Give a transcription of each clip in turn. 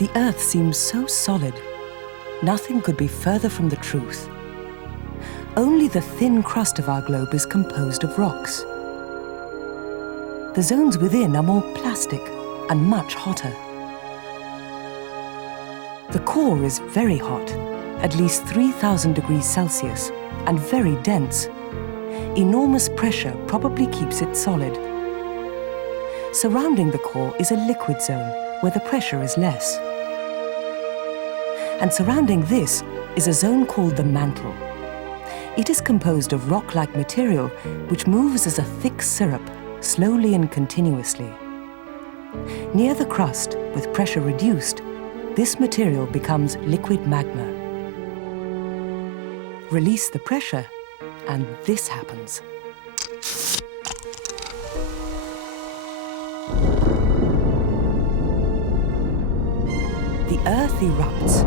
The Earth seems so solid. Nothing could be further from the truth. Only the thin crust of our globe is composed of rocks. The zones within are more plastic and much hotter. The core is very hot, at least 3,000 degrees Celsius, and very dense. Enormous pressure probably keeps it solid. Surrounding the core is a liquid zone where the pressure is less. And surrounding this is a zone called the mantle. It is composed of rock-like material which moves as a thick syrup, slowly and continuously. Near the crust, with pressure reduced, this material becomes liquid magma. Release the pressure, and this happens. The Earth erupts.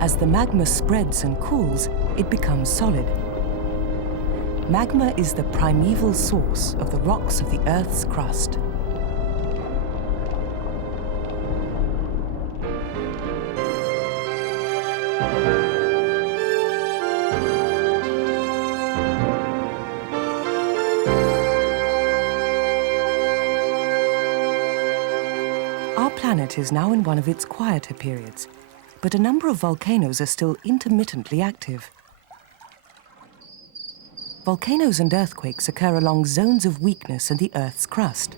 As the magma spreads and cools, it becomes solid. Magma is the primeval source of the rocks of the Earth's crust. Our planet is now in one of its quieter periods, but a number of volcanoes are still intermittently active. Volcanoes and earthquakes occur along zones of weakness in the Earth's crust.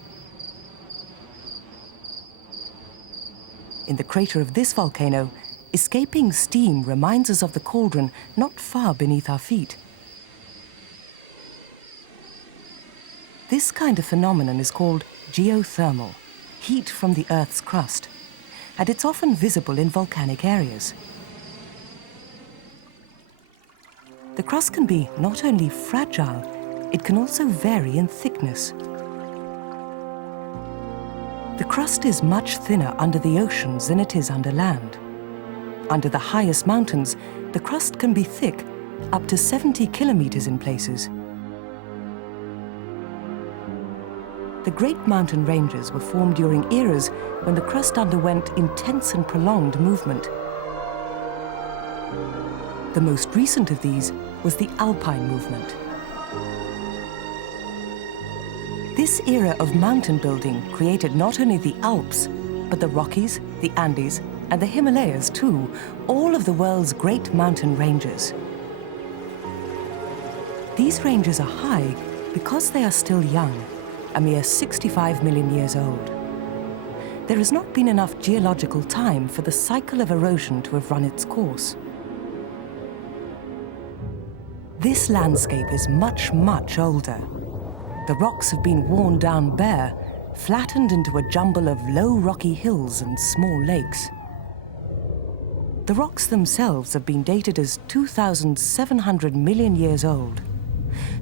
In the crater of this volcano, escaping steam reminds us of the cauldron not far beneath our feet. This kind of phenomenon is called geothermal, heat from the Earth's crust, and it's often visible in volcanic areas. The crust can be not only fragile, it can also vary in thickness. The crust is much thinner under the oceans than it is under land. Under the highest mountains, the crust can be thick, up to 70 kilometers in places. The Great Mountain Ranges were formed during eras when the crust underwent intense and prolonged movement. The most recent of these was the Alpine movement. This era of mountain building created not only the Alps, but the Rockies, the Andes, and the Himalayas too, all of the world's great mountain ranges. These ranges are high because they are still young, a mere 65 million years old. There has not been enough geological time for the cycle of erosion to have run its course. This landscape is much, much older. The rocks have been worn down bare, flattened into a jumble of low rocky hills and small lakes. The rocks themselves have been dated as 2,700 million years old.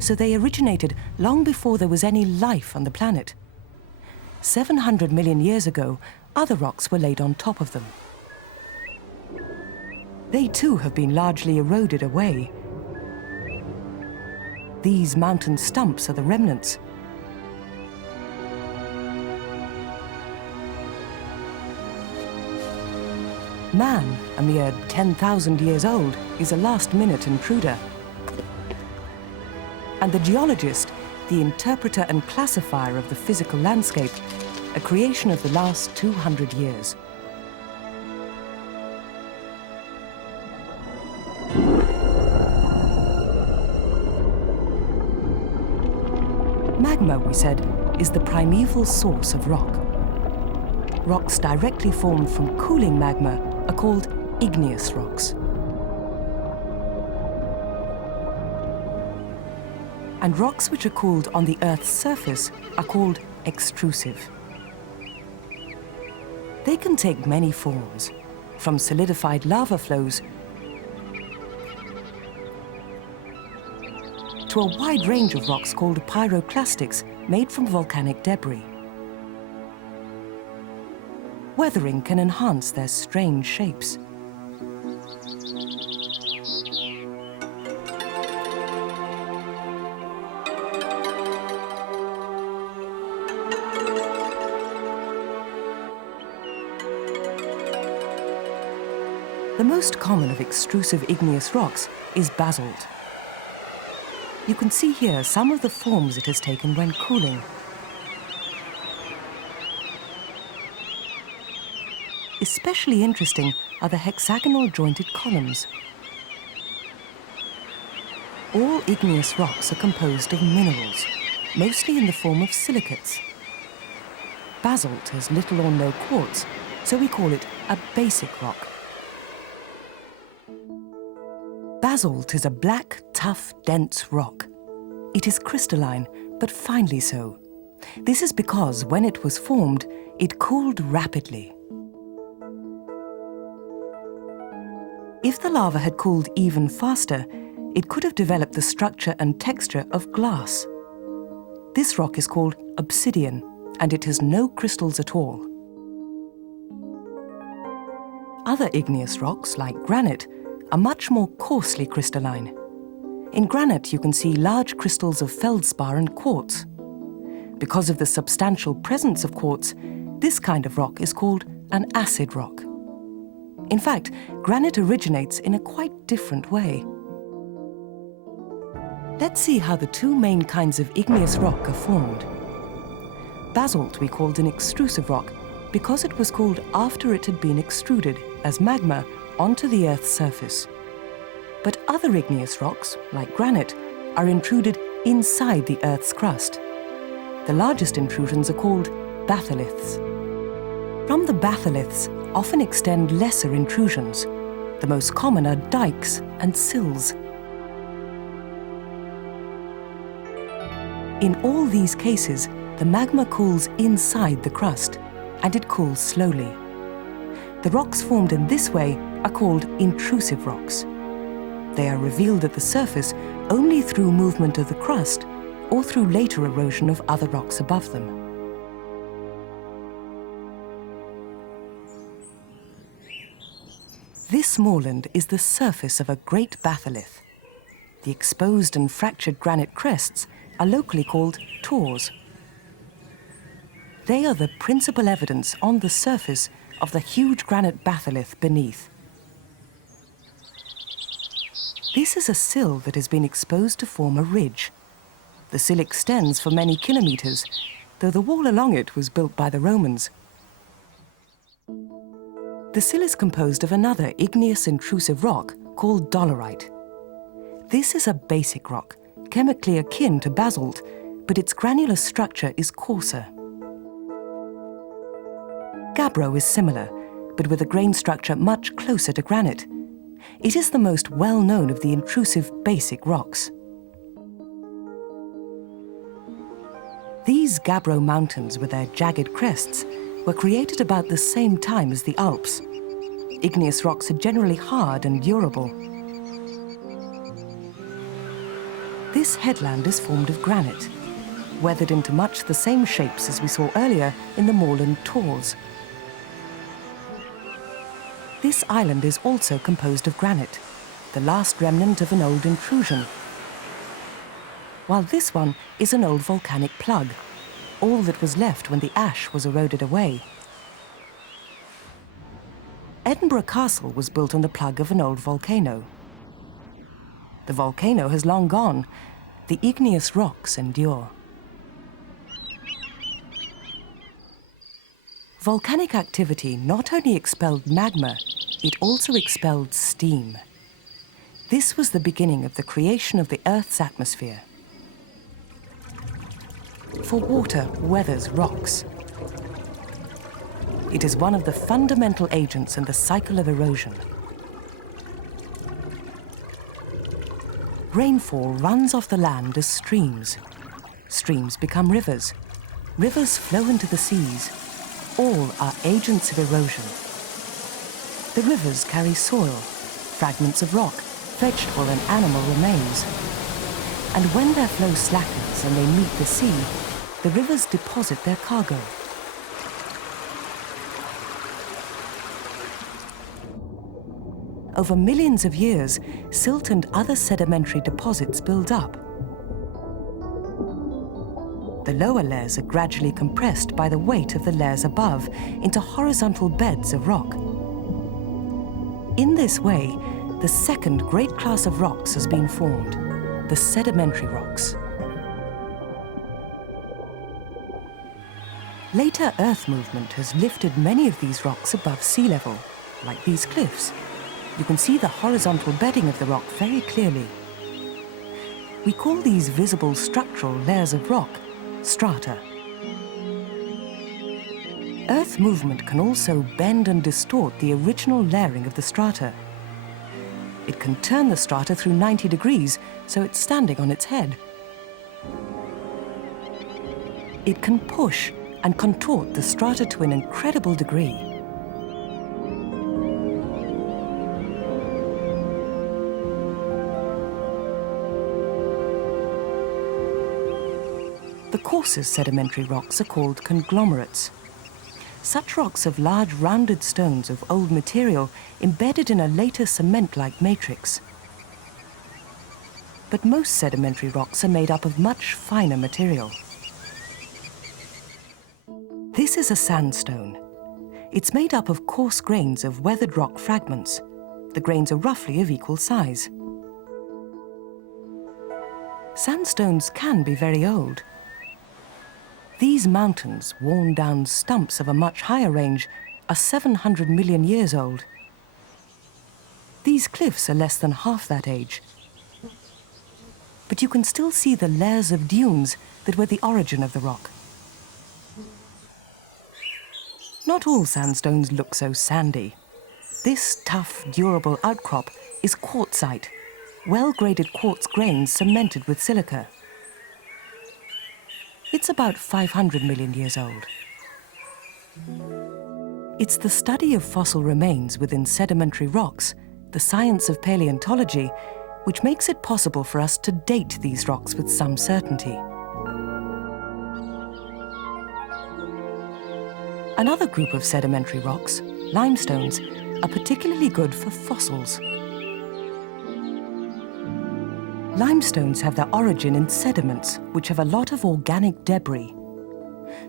So they originated long before there was any life on the planet. 700 million years ago, other rocks were laid on top of them. They too have been largely eroded away. These mountain stumps are the remnants. Man, a mere 10,000 years old, is a last-minute intruder. And the geologist, the interpreter and classifier of the physical landscape, a creation of the last 200 years. Magma, we said, is the primeval source of rock. Rocks directly formed from cooling magma are called igneous rocks. And rocks which are cooled on the Earth's surface are called extrusive. They can take many forms, from solidified lava flows to a wide range of rocks called pyroclastics made from volcanic debris. Weathering can enhance their strange shapes. The most common of extrusive igneous rocks is basalt. You can see here some of the forms it has taken when cooling. Especially interesting are the hexagonal jointed columns. All igneous rocks are composed of minerals, mostly in the form of silicates. Basalt has little or no quartz, so we call it a basic rock. Basalt is a black, tough, dense rock. It is crystalline, but finely so. This is because when it was formed, it cooled rapidly. If the lava had cooled even faster, it could have developed the structure and texture of glass. This rock is called obsidian, and it has no crystals at all. Other igneous rocks, like granite, are much more coarsely crystalline. In granite, you can see large crystals of feldspar and quartz. Because of the substantial presence of quartz, this kind of rock is called an acid rock. In fact, granite originates in a quite different way. Let's see how the two main kinds of igneous rock are formed. Basalt we called an extrusive rock because it was cooled after it had been extruded as magma onto the Earth's surface. But other igneous rocks, like granite, are intruded inside the Earth's crust. The largest intrusions are called batholiths. From the batholiths often extend lesser intrusions. The most common are dikes and sills. In all these cases, the magma cools inside the crust, and it cools slowly. The rocks formed in this way are called intrusive rocks. They are revealed at the surface only through movement of the crust or through later erosion of other rocks above them. This moorland is the surface of a great batholith. The exposed and fractured granite crests are locally called tors. They are the principal evidence on the surface of the huge granite batholith beneath. This is a sill that has been exposed to form a ridge. The sill extends for many kilometers, though the wall along it was built by the Romans. The sill is composed of another igneous intrusive rock called dolerite. This is a basic rock, chemically akin to basalt, but its granular structure is coarser. Gabbro is similar, but with a grain structure much closer to granite. It is the most well-known of the intrusive basic rocks. These Gabbro mountains with their jagged crests were created about the same time as the Alps. Igneous rocks are generally hard and durable. This headland is formed of granite, weathered into much the same shapes as we saw earlier in the moorland tors. This island is also composed of granite, the last remnant of an old intrusion, while this one is an old volcanic plug, all that was left when the ash was eroded away. Edinburgh Castle was built on the plug of an old volcano. The volcano has long gone. The igneous rocks endure. Volcanic activity not only expelled magma, it also expelled steam. This was the beginning of the creation of the Earth's atmosphere. For water weathers rocks. It is one of the fundamental agents in the cycle of erosion. Rainfall runs off the land as streams. Streams become rivers. Rivers flow into the seas. All are agents of erosion. The rivers carry soil, fragments of rock, vegetable and animal remains. And when their flow slackens and they meet the sea, the rivers deposit their cargo. Over millions of years, silt and other sedimentary deposits build up. The lower layers are gradually compressed by the weight of the layers above into horizontal beds of rock. In this way, the second great class of rocks has been formed, the sedimentary rocks. Later Earth movement has lifted many of these rocks above sea level, like these cliffs. You can see the horizontal bedding of the rock very clearly. We call these visible structural layers of rock strata. Earth movement can also bend and distort the original layering of the strata. It can turn the strata through 90 degrees, so it's standing on its head. It can push and contort the strata to an incredible degree. The coarsest sedimentary rocks are called conglomerates. Such rocks have large rounded stones of old material embedded in a later cement-like matrix. But most sedimentary rocks are made up of much finer material. This is a sandstone. It's made up of coarse grains of weathered rock fragments. The grains are roughly of equal size. Sandstones can be very old. These mountains, worn-down stumps of a much higher range, are 700 million years old. These cliffs are less than half that age. But you can still see the layers of dunes that were the origin of the rock. Not all sandstones look so sandy. This tough, durable outcrop is quartzite, well-graded quartz grains cemented with silica. It's about 500 million years old. It's the study of fossil remains within sedimentary rocks, the science of paleontology, which makes it possible for us to date these rocks with some certainty. Another group of sedimentary rocks, limestones, are particularly good for fossils. Limestones have their origin in sediments, which have a lot of organic debris.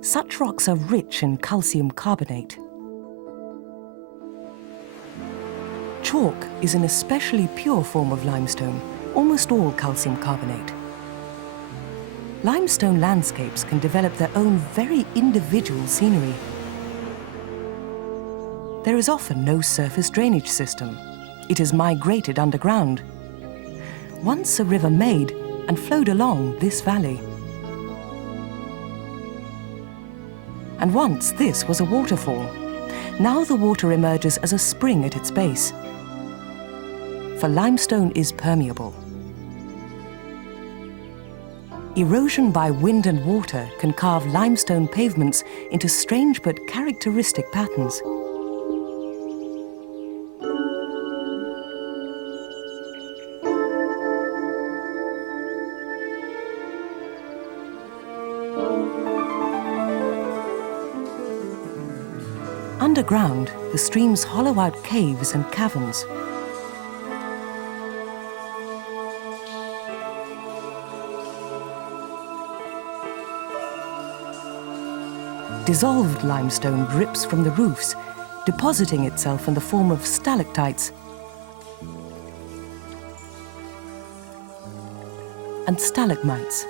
Such rocks are rich in calcium carbonate. Chalk is an especially pure form of limestone, almost all calcium carbonate. Limestone landscapes can develop their own very individual scenery. There is often no surface drainage system. It has migrated underground. Once a river made and flowed along this valley. And once this was a waterfall. Now the water emerges as a spring at its base. For limestone is permeable. Erosion by wind and water can carve limestone pavements into strange but characteristic patterns. Underground, the streams hollow out caves and caverns. Dissolved limestone drips from the roofs, depositing itself in the form of stalactites and stalagmites.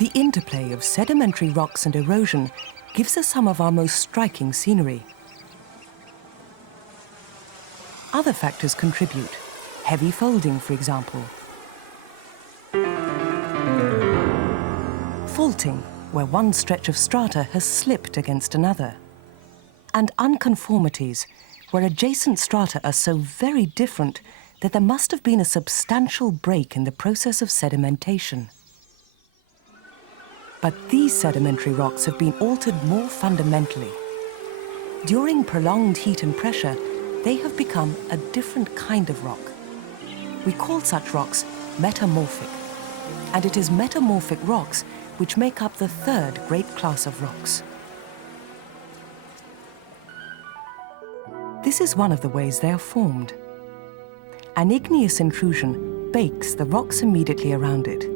The interplay of sedimentary rocks and erosion gives us some of our most striking scenery. Other factors contribute. Heavy folding, for example. Faulting, where one stretch of strata has slipped against another. And unconformities, where adjacent strata are so very different that there must have been a substantial break in the process of sedimentation. But these sedimentary rocks have been altered more fundamentally. During prolonged heat and pressure, they have become a different kind of rock. We call such rocks metamorphic, and it is metamorphic rocks which make up the third great class of rocks. This is one of the ways they are formed. An igneous intrusion bakes the rocks immediately around it.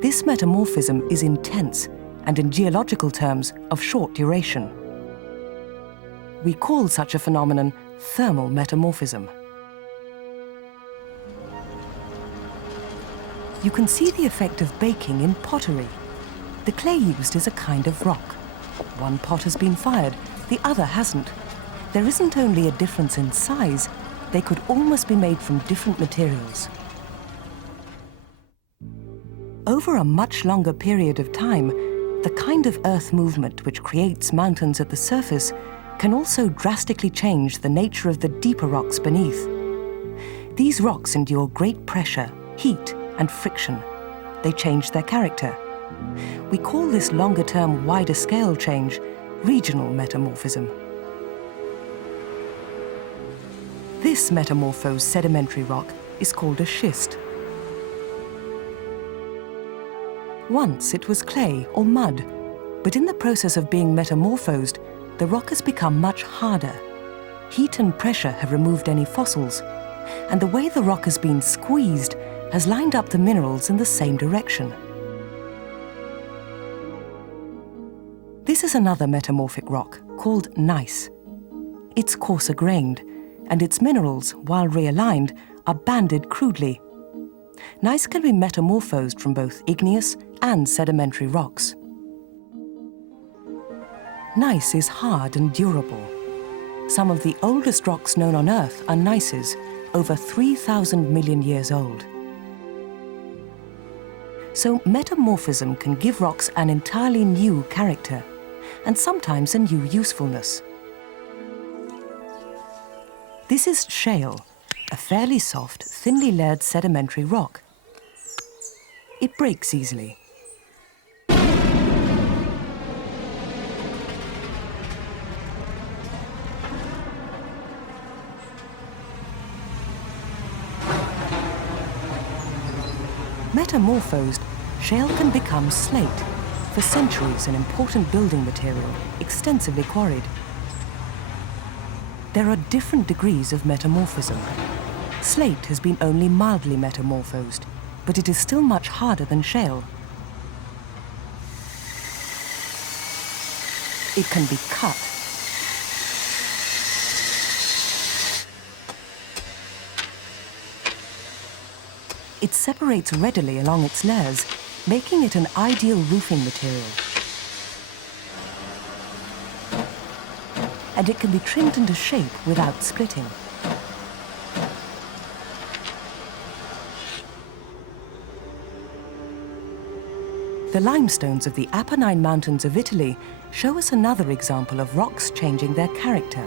This metamorphism is intense and, in geological terms, of short duration. We call such a phenomenon thermal metamorphism. You can see the effect of baking in pottery. The clay used is a kind of rock. One pot has been fired, the other hasn't. There isn't only a difference in size, they could almost be made from different materials. Over a much longer period of time, the kind of earth movement which creates mountains at the surface can also drastically change the nature of the deeper rocks beneath. These rocks endure great pressure, heat, and friction. They change their character. We call this longer-term, wider-scale change regional metamorphism. This metamorphosed sedimentary rock is called a schist. Once it was clay or mud, but in the process of being metamorphosed, the rock has become much harder. Heat and pressure have removed any fossils, and the way the rock has been squeezed has lined up the minerals in the same direction. This is another metamorphic rock called gneiss. It's coarser grained, and its minerals, while realigned, are banded crudely. Gneiss can be metamorphosed from both igneous and sedimentary rocks. Gneiss is hard and durable. Some of the oldest rocks known on Earth are gneisses, over 3,000 million years old. So metamorphism can give rocks an entirely new character, and sometimes a new usefulness. This is shale, a fairly soft, thinly layered sedimentary rock. It breaks easily. Metamorphosed, shale can become slate, for centuries an important building material, extensively quarried. There are different degrees of metamorphism. Slate has been only mildly metamorphosed, but it is still much harder than shale. It can be cut. It separates readily along its layers, making it an ideal roofing material. And it can be trimmed into shape without splitting. The limestones of the Apennine Mountains of Italy show us another example of rocks changing their character.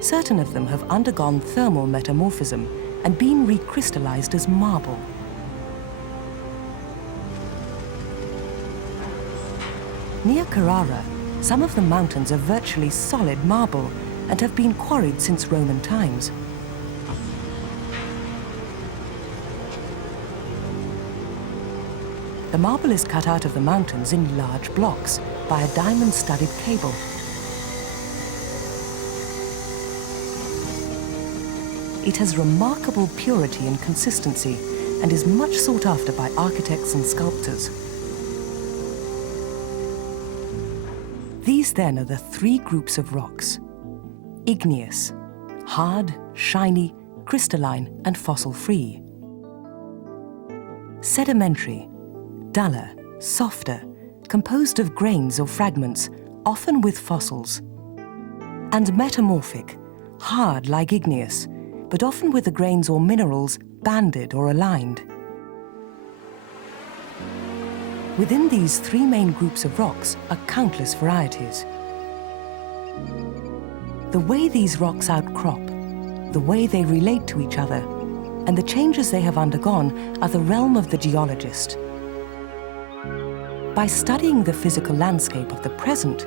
Certain of them have undergone thermal metamorphism and been recrystallized as marble. Near Carrara, some of the mountains are virtually solid marble and have been quarried since Roman times. The marble is cut out of the mountains in large blocks by a diamond-studded cable. It has remarkable purity and consistency and is much sought after by architects and sculptors. These then are the three groups of rocks: igneous, hard, shiny, crystalline, and fossil-free; sedimentary, duller, softer, composed of grains or fragments, often with fossils; and metamorphic, hard like igneous, but often with the grains or minerals banded or aligned. Within these three main groups of rocks are countless varieties. The way these rocks outcrop, the way they relate to each other, and the changes they have undergone are the realm of the geologist. By studying the physical landscape of the present,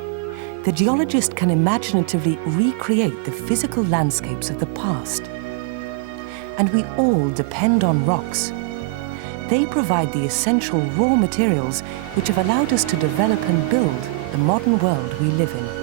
the geologist can imaginatively recreate the physical landscapes of the past. And we all depend on rocks. They provide the essential raw materials which have allowed us to develop and build the modern world we live in.